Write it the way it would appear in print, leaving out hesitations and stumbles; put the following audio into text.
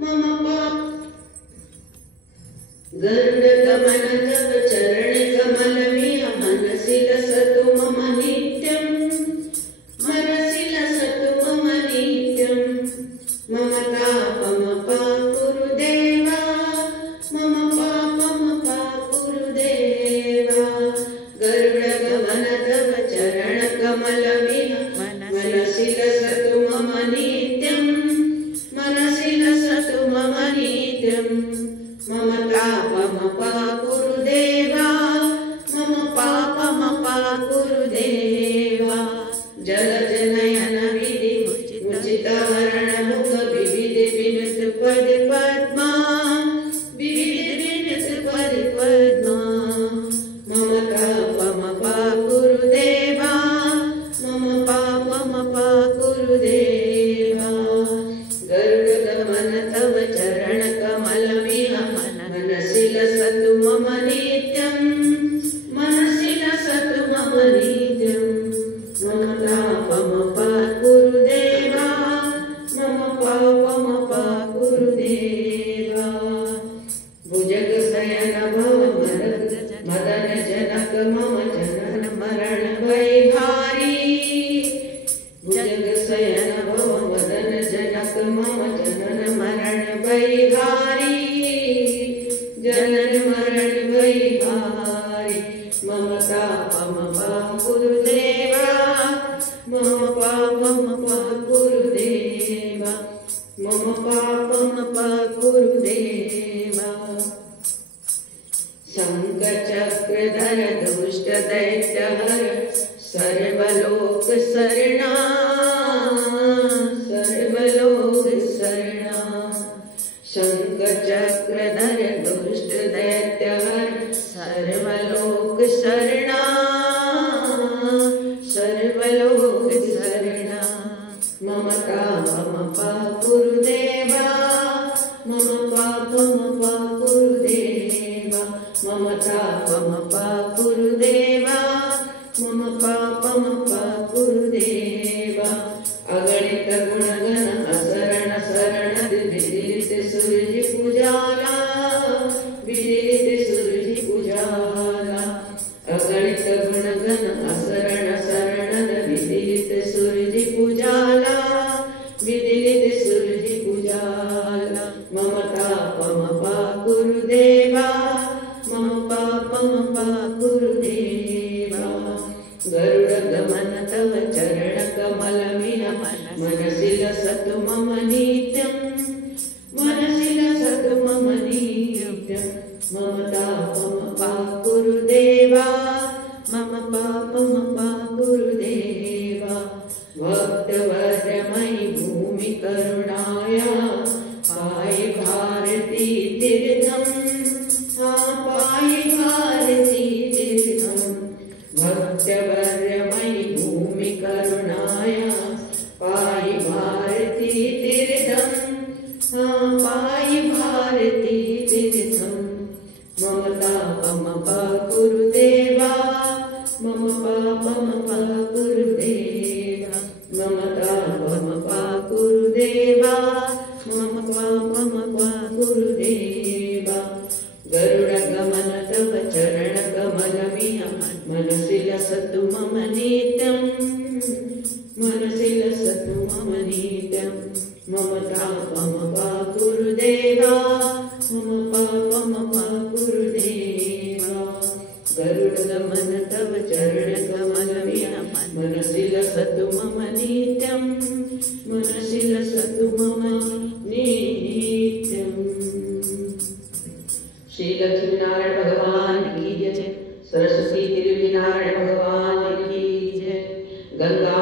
मम पाप गरुडगमन तव चरण कमलमिह मनसि लसतु मम नित्यं मनसि लसतु मम नित्यं मम तापम पाकुरु देवा मम पापम पाकुरु देवा गरुडगमन तव चरण कमलमिह मनसि लसतु मम नित्यं मनसि लसतु मम नित्यं मम तापम पाकुरु देवा मम पापम पाकुरु देवा जलजनयन विधि मुचितवरण मुख विविध विनुत पद पद्मा विविध विनुत पद पद्मा मम तापम पाकुरु देवा मम पापम पाकुरु देवा गरुडगमन तव चरण कमलमिह मनसि लसतु मम नित्यं मनसि लसतु मम नित्यं मम तापम पाकुरु देवा मम पापम पाकुरु देवा भुजगशयन भव मदन जनक मम जनन मरण भयहारी भुजगशयन भव मदन जनक मम जनन मरण भयहारी जनन मरण भयहारी मम तापम पाकुरु देवा मम पापम पाकुरु देवा मम पापम पाकुरु देवा शंखचक्रधर दुष्ट दैत्यहर सर्वलोक शरणा सर्वलोक शरणा शंखचक्रधर दुष्ट दैत्यहर सर्वलोक शरणा सर्वलोक शरणा मम तापम पाकुरु देवा मम पापम पाकुरु देवा मम तापम पाकुरु देवा मम पापम पाकुरु देवा अगणित गुणगण असरण शरण विदित सूरज पूजाला विदित सूरज पूजाला अगणित गुणगण असरण शरण विदित सूरज पूजाला विदित सूरज पूजाला मम तापम पाकुरु देवा मम पापम पाकुरु देवा गरुडगमन तव चरण कमलमिह मनसि लसतु मम नित्यं मनसि लसतु मम नित्यं मम तापम पाकुरु देवा मम पापम पाकुरु देवा भक्तवरमयि भूमि करुणाया पाहि भारती तीर्थं पाहि भारती तीर्थं भक्तवरमयि भूमि करुणाया पाहि भारती तीर्थं पाहि भारती तीर्थं मम तापम पाकुरु देवा मम पापम पाकुरु देवा मम तापम पाकुरु देवा मम पापम पाकुरु देवा गरुडगमन तव चरण कमलमिह मनसि लसतु मम नित्यं मनसि लसतु मम नित्यं मम तापम पाकुरु देवा मम पापम पाकुरु देवा गरुडगमन तव चरण कमलमिह मनसि लसतु मम नित्यं मनसि लसतु मम नित्यं श्री लक्ष्मीनारायण भगवान की जय सरस्वती देवी नारायण भगवान की जय गंगा